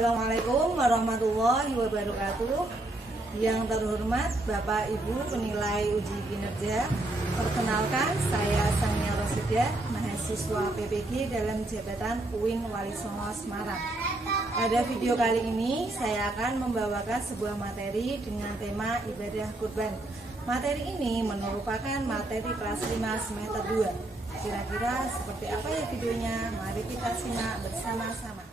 Assalamualaikum warahmatullahi wabarakatuh. Yang terhormat Bapak Ibu penilai uji kinerja, perkenalkan saya Sania Rosidah, mahasiswa PPG dalam jabatan UIN Wali Songo Semarang. Pada video kali ini saya akan membawakan sebuah materi dengan tema ibadah kurban. Materi ini merupakan materi kelas 5 semester 2. Kira-kira seperti apa ya videonya? Mari kita simak bersama-sama.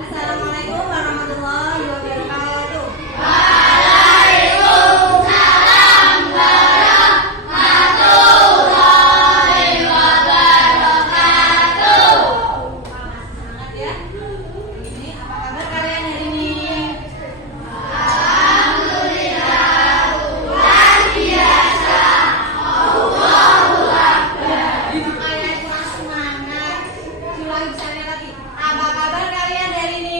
Assalamualaikum warahmatullahi wabarakatuh. Waalaikumsalam warahmatullahi wabarakatuh. Semangat ya. Ini apa kabar kalian hari ini? Alhamdulillah, luar biasa. Allahu Akbar. Kalian kurang semangat. Coba bicara lagi. Apa kabar kalian hari ini?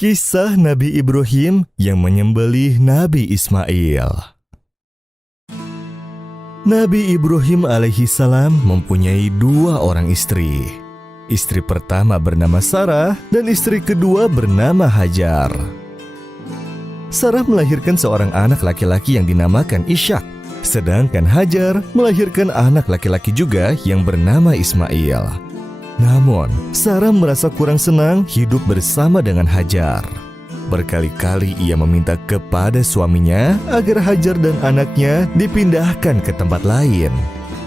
Kisah Nabi Ibrahim yang menyembelih Nabi Ismail. Nabi Ibrahim alaihissalam mempunyai 2 orang istri. Istri pertama bernama Sarah dan istri kedua bernama Hajar. Sarah melahirkan seorang anak laki-laki yang dinamakan Ishak, sedangkan Hajar melahirkan anak laki-laki juga yang bernama Ismail. Namun, Sarah merasa kurang senang hidup bersama dengan Hajar. Berkali-kali ia meminta kepada suaminya agar Hajar dan anaknya dipindahkan ke tempat lain.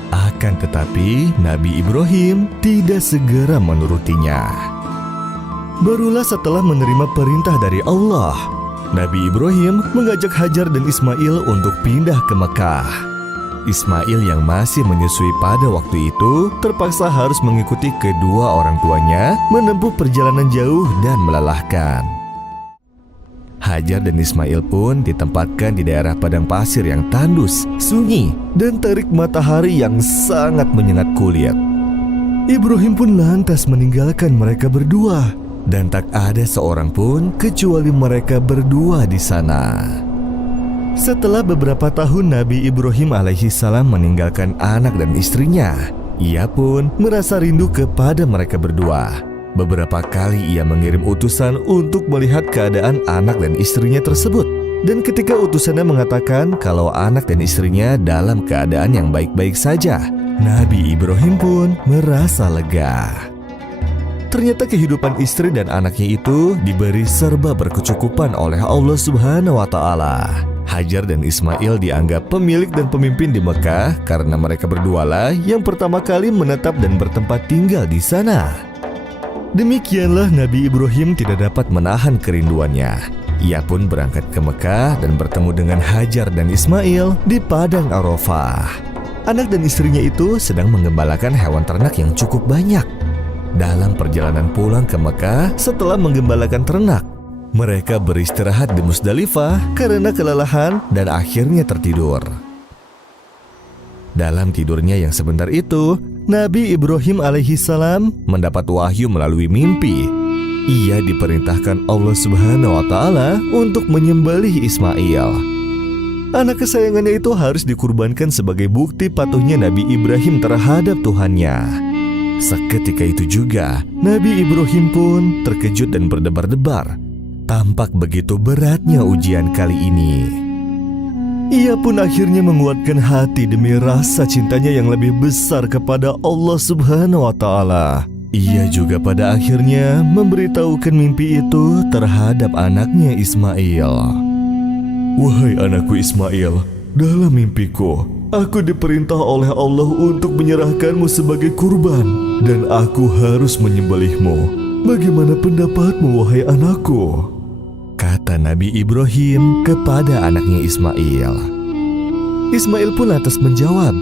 Akan tetapi, Nabi Ibrahim tidak segera menurutinya. Barulah setelah menerima perintah dari Allah, Nabi Ibrahim mengajak Hajar dan Ismail untuk pindah ke Mekah. Ismail yang masih menyusui pada waktu itu terpaksa harus mengikuti kedua orang tuanya menempuh perjalanan jauh dan melelahkan. Hajar dan Ismail pun ditempatkan di daerah padang pasir yang tandus, sunyi, dan terik matahari yang sangat menyengat kulit. Ibrahim pun lantas meninggalkan mereka berdua, dan tak ada seorang pun kecuali mereka berdua di sana. Setelah beberapa tahun Nabi Ibrahim alaihissalam meninggalkan anak dan istrinya, ia pun merasa rindu kepada mereka berdua. Beberapa kali ia mengirim utusan untuk melihat keadaan anak dan istrinya tersebut. Dan ketika utusannya mengatakan kalau anak dan istrinya dalam keadaan yang baik-baik saja, Nabi Ibrahim pun merasa lega. Ternyata kehidupan istri dan anaknya itu diberi serba berkecukupan oleh Allah Subhanahu wa Ta'ala. Hajar dan Ismail dianggap pemilik dan pemimpin di Mekah karena mereka berdualah yang pertama kali menetap dan bertempat tinggal di sana. Demikianlah Nabi Ibrahim tidak dapat menahan kerinduannya. Ia pun berangkat ke Mekah dan bertemu dengan Hajar dan Ismail di padang Arafah. Anak dan istrinya itu sedang menggembalakan hewan ternak yang cukup banyak. Dalam perjalanan pulang ke Mekah setelah menggembalakan ternak, mereka beristirahat di Musdalifah karena kelelahan dan akhirnya tertidur. Dalam tidurnya yang sebentar itu, Nabi Ibrahim alaihissalam mendapat wahyu melalui mimpi. Ia diperintahkan Allah Subhanahu wa Ta'ala untuk menyembelih Ismail. Anak kesayangannya itu harus dikurbankan sebagai bukti patuhnya Nabi Ibrahim terhadap Tuhannya. Seketika itu juga, Nabi Ibrahim pun terkejut dan berdebar-debar. Tampak begitu beratnya ujian kali ini. Ia pun akhirnya menguatkan hati demi rasa cintanya yang lebih besar kepada Allah Subhanahu wa Ta'ala. Ia juga pada akhirnya memberitahukan mimpi itu terhadap anaknya Ismail. Wahai anakku Ismail, dalam mimpiku, aku diperintah oleh Allah untuk menyerahkanmu sebagai kurban, dan aku harus menyembelihmu. Bagaimana pendapatmu, wahai anakku? Kata Nabi Ibrahim kepada anaknya Ismail. Ismail pun lantas menjawab,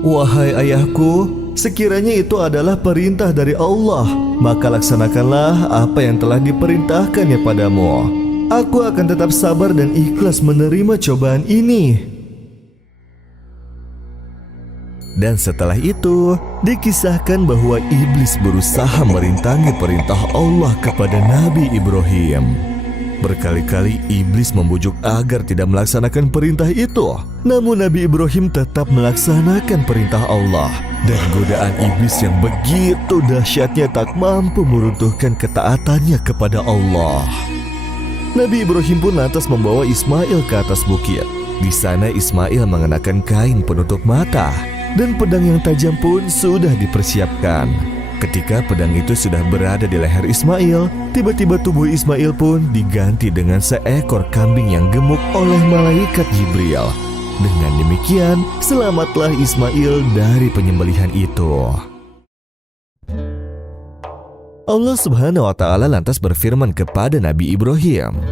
wahai ayahku, sekiranya itu adalah perintah dari Allah, maka laksanakanlah apa yang telah diperintahkannya padamu. Aku akan tetap sabar dan ikhlas menerima cobaan ini. Dan setelah itu, dikisahkan bahwa iblis berusaha merintangi perintah Allah kepada Nabi Ibrahim. Berkali-kali iblis membujuk agar tidak melaksanakan perintah itu. Namun Nabi Ibrahim tetap melaksanakan perintah Allah. Dan godaan iblis yang begitu dahsyatnya tak mampu meruntuhkan ketaatannya kepada Allah. Nabi Ibrahim pun lantas membawa Ismail ke atas bukit. Di sana Ismail mengenakan kain penutup mata. Dan pedang yang tajam pun sudah dipersiapkan. Ketika pedang itu sudah berada di leher Ismail, tiba-tiba tubuh Ismail pun diganti dengan seekor kambing yang gemuk oleh malaikat Jibril. Dengan demikian, selamatlah Ismail dari penyembelihan itu. Allah Subhanahu wa Ta'ala lantas berfirman kepada Nabi Ibrahim,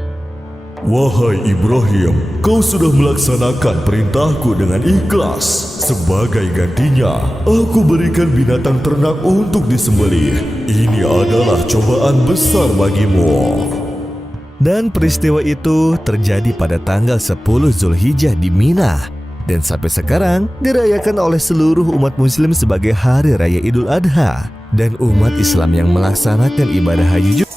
wahai Ibrahim, kau sudah melaksanakan perintahku dengan ikhlas. Sebagai gantinya, aku berikan binatang ternak untuk disembelih. Ini adalah cobaan besar bagimu. Dan peristiwa itu terjadi pada tanggal 10 Zulhijjah di Mina. Dan sampai sekarang dirayakan oleh seluruh umat muslim sebagai Hari Raya Idul Adha. Dan umat Islam yang melaksanakan ibadah haji juga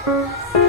Assalamualaikum